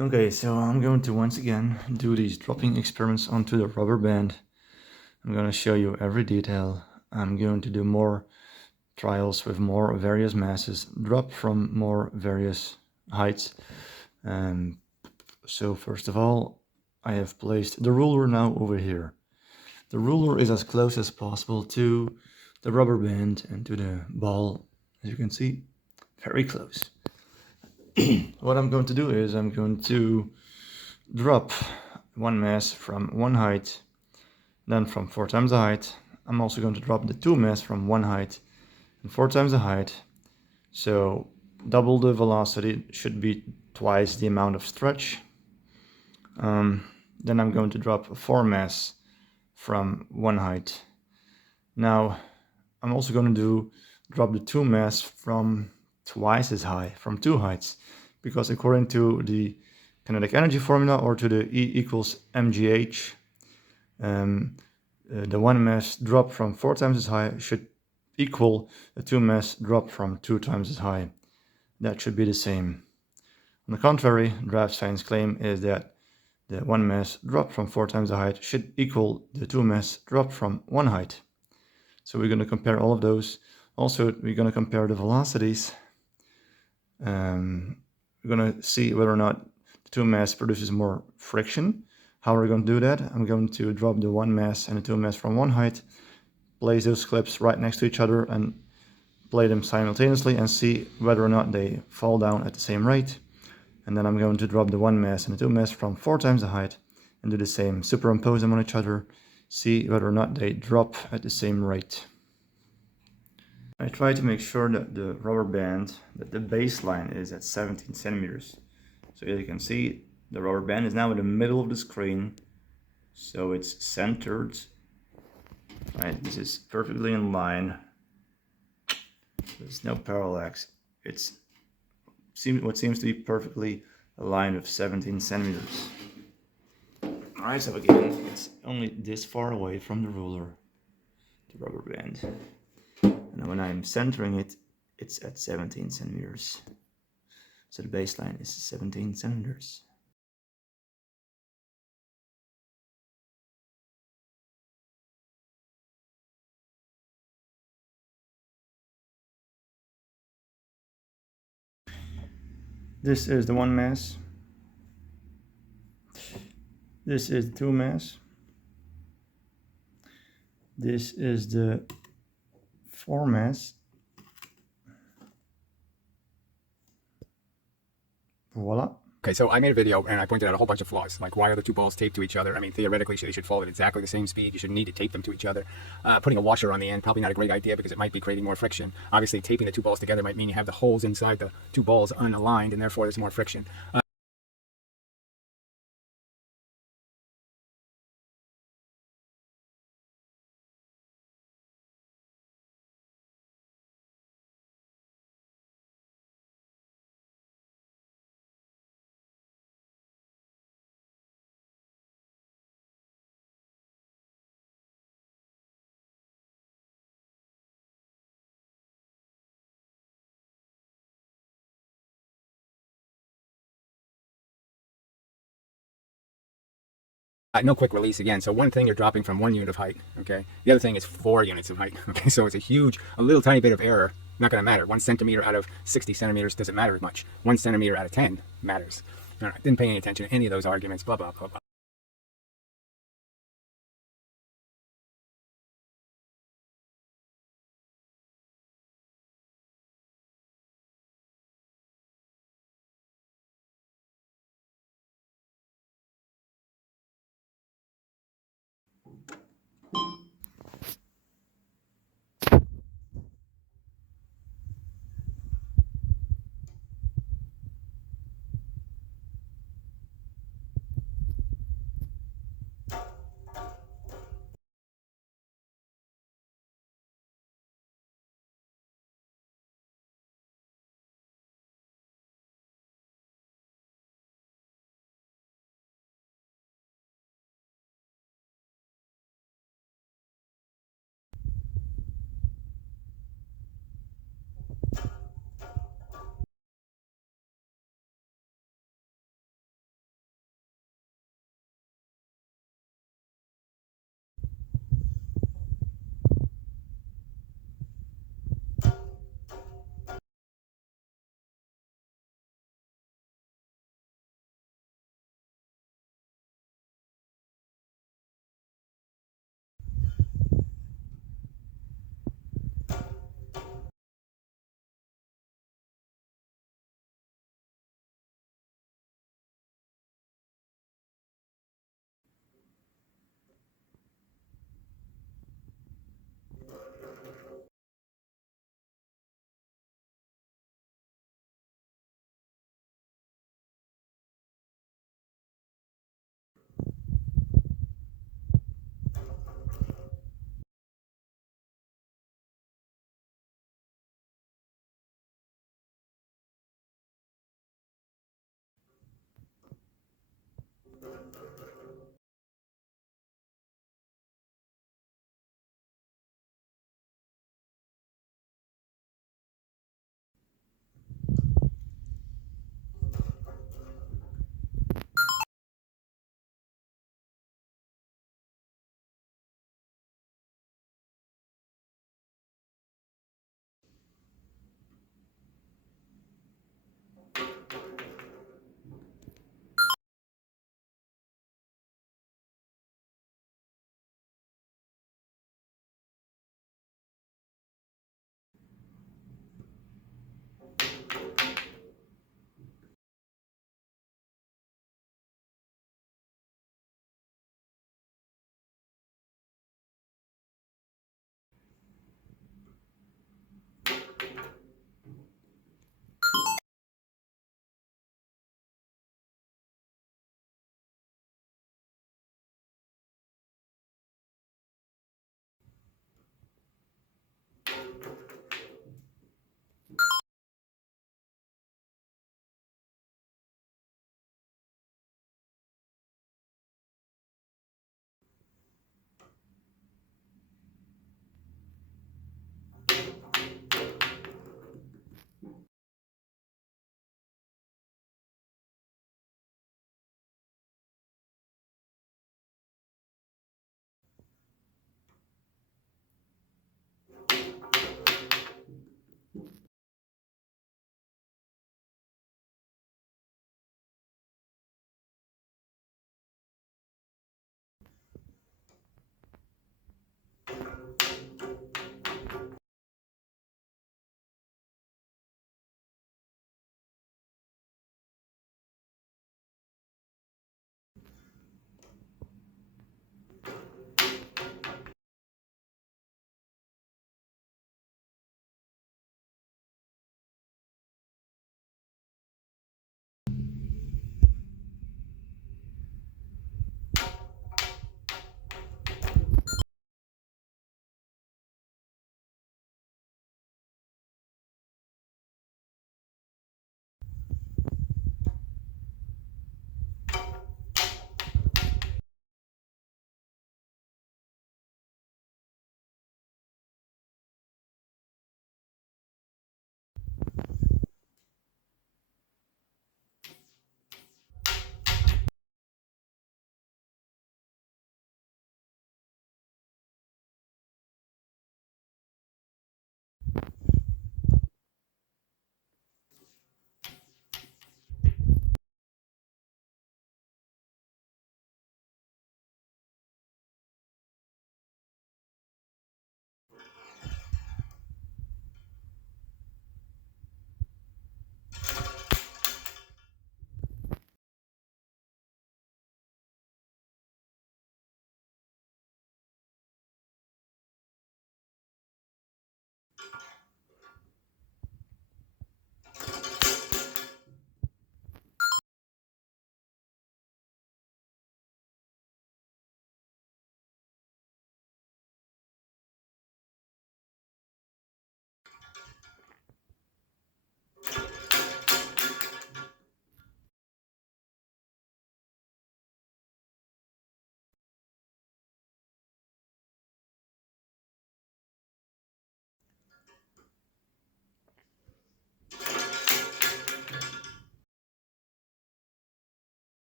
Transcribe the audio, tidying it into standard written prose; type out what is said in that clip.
Okay, so I'm going to once again do these dropping experiments onto the rubber band. I'm going to show you every detail. I'm going to do more trials with more various masses, drop from more various heights. So first of all, I have placed the ruler now over here. The ruler is as close as possible to the rubber band and to the ball, as you can see, very close. What I'm going to do is I'm going to drop one mass from one height, then from 4 times the height. I'm also going to drop the two mass from one height and 4 times the height. So double the velocity should be twice the amount of stretch. Then I'm going to drop 4 mass from one height. Now I'm also going to drop the two mass from twice as high, from two heights, because according to the kinetic energy formula, or to the E equals mgh, the one mass drop from 4 times as high should equal the two mass drop from 2 times as high. That should be the same. On the contrary, draft science claim is that the one mass drop from 4 times the height should equal the two mass drop from one height. So we're going to compare all of those. Also, we're going to compare the velocities. We're going to see whether or not the two mass produces more friction. How are we going to do that? I'm going to drop the one mass and the two mass from one height, place those clips right next to each other and play them simultaneously and see whether or not they fall down at the same rate. And then I'm going to drop the one mass and the two mass from 4 times the height and do the same. Superimpose them on each other, see whether or not they drop at the same rate. I try to make sure that the rubber band, that the baseline is at 17 centimeters. So as you can see, the rubber band is now in the middle of the screen, so it's centered. Right, this is perfectly in line. There's no parallax. It's what seems to be perfectly aligned with 17 centimeters. Alright, so again, it's only this far away from the ruler, the rubber band. And when I'm centering it, it's at 17 centimeters. So the baseline is 17 centimeters. This is the one mass. This is the two mass. This is the 4 mass. Voila. Okay, so I made a video and I pointed out a whole bunch of flaws, like why are the two balls taped to each other? I mean, theoretically, they should fall at exactly the same speed. You shouldn't need to tape them to each other. Putting a washer on the end, probably not a great idea because it might be creating more friction. Obviously, taping the two balls together might mean you have the holes inside the two balls unaligned, and therefore there's more friction. No quick release again. So one thing you're dropping from 1 unit of height, okay? The other thing is 4 units of height, okay? So it's a little tiny bit of error, not gonna matter. 1 centimeter out of 60 centimeters doesn't matter as much. 1 centimeter out of 10 matters. All right, didn't pay any attention to any of those arguments, blah, blah, blah, blah.